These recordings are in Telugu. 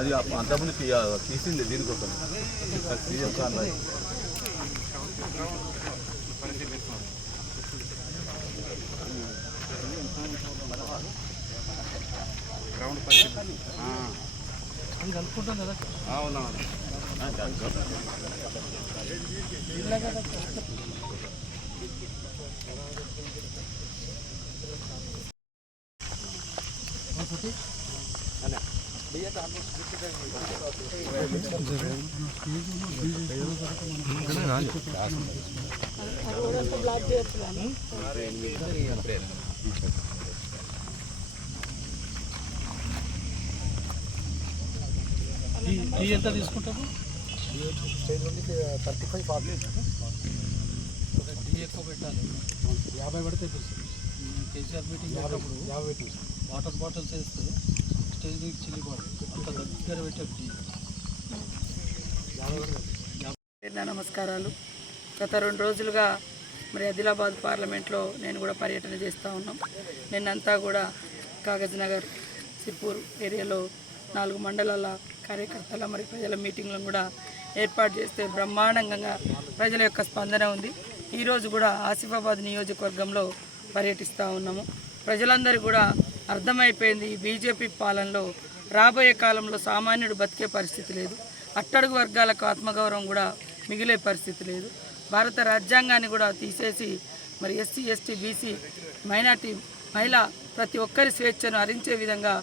అది అంతకుముందు తీసింది దీనికోసం సీఎం ఖాన్ రాయ్. అది కలుపుకుంటాం కదా ఎంత తీసుకుంటాము స్టేజ్ నుండి థర్టీ ఫైవ్ ఫార్టీ టీ ఎక్కువ పెట్టాలి యాభై పడితే కేసీఆర్ మీటింగ్ యాభై యాభై వాటర్ బాటిల్స్ వేస్తే స్టేజ్ మీద చిల్లిపోవాలి అంత దగ్గర పెట్టే నమస్కారాలు. గత రెండు రోజులుగా మరి ఆదిలాబాద్ పార్లమెంట్లో నేను కూడా పర్యటన చేస్తూ ఉన్నాం. నిన్నంతా కూడా కాగజ్ నగర్ సిర్పూర్ ఏరియాలో నాలుగు మండలాల కార్యకర్తల మరి ప్రజల మీటింగ్లను కూడా ఏర్పాటు చేస్తే బ్రహ్మాండంగా ప్రజల యొక్క స్పందన ఉంది. ఈరోజు కూడా ఆసిఫాబాద్ నియోజకవర్గంలో పర్యటిస్తూ ఉన్నాము. ప్రజలందరూ కూడా అర్థమైపోయింది ఈ బీజేపీ పాలనలో. రాబోయే కాలంలో సామాన్యుడు బతికే పరిస్థితి లేదు. అట్టడుగు వర్గాలకు ఆత్మగౌరవం కూడా మిగిలే పరిస్థితి లేదు. భారత రాజ్యాంగాన్ని కూడా తీసేసి మరి ఎస్సీ ఎస్టీ బీసీ మైనార్టీ మహిళ ప్రతి ఒక్కరి స్వేచ్ఛను హరించే విధంగా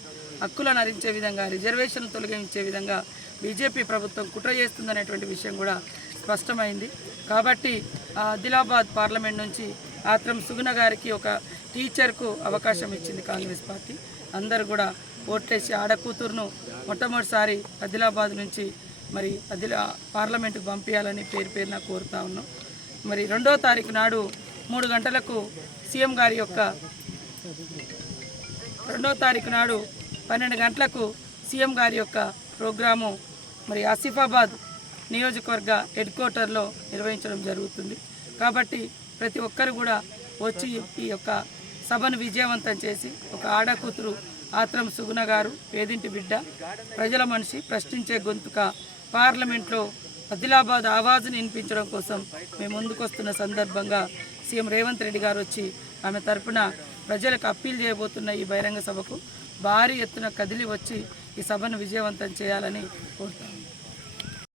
హక్కులను హరించే విధంగా రిజర్వేషన్ తొలగించే విధంగా బీజేపీ ప్రభుత్వం కుట్ర చేస్తుందనేటువంటి విషయం కూడా స్పష్టమైంది. కాబట్టి ఆ ఆదిలాబాద్ పార్లమెంట్ నుంచి ఆత్రం సుగుణ గారికి ఒక టీచర్కు అవకాశం ఇచ్చింది కాంగ్రెస్ పార్టీ. అందరు కూడా ఓట్లేసి ఆడకూతురును మొట్టమొదటిసారి ఆదిలాబాద్ నుంచి మరి అదిలా పార్లమెంటుకు పంపించాలని పేరు పేరున కోరుతా ఉన్నాం. మరి రెండో తారీఖు నాడు మూడు గంటలకు సీఎం గారి యొక్క రెండో తారీఖు నాడు పన్నెండు గంటలకు సీఎం గారి యొక్క ప్రోగ్రాము మరి ఆసిఫాబాద్ నియోజకవర్గ హెడ్ క్వార్టర్లో నిర్వహించడం జరుగుతుంది. కాబట్టి ప్రతి ఒక్కరు కూడా వచ్చి ఈ యొక్క సభను విజయవంతం చేసి ఒక ఆడకూతురు ఆత్రం సుగుణ గారు పేదింటి బిడ్డ ప్రజల మనిషి ప్రశ్నించే గొంతుక పార్లమెంట్లో ఆదిలాబాద్ ఆవాజ్ని వినిపించడం కోసం మేము ముందుకొస్తున్న సందర్భంగా సీఎం రేవంత్ రెడ్డి గారు వచ్చి ఆమె తరపున ప్రజలకు అప్పీల్ చేయబోతున్న ఈ బహిరంగ సభకు భారీ ఎత్తున కదిలి వచ్చి ఈ సభను విజయవంతం చేయాలని కోరుతాము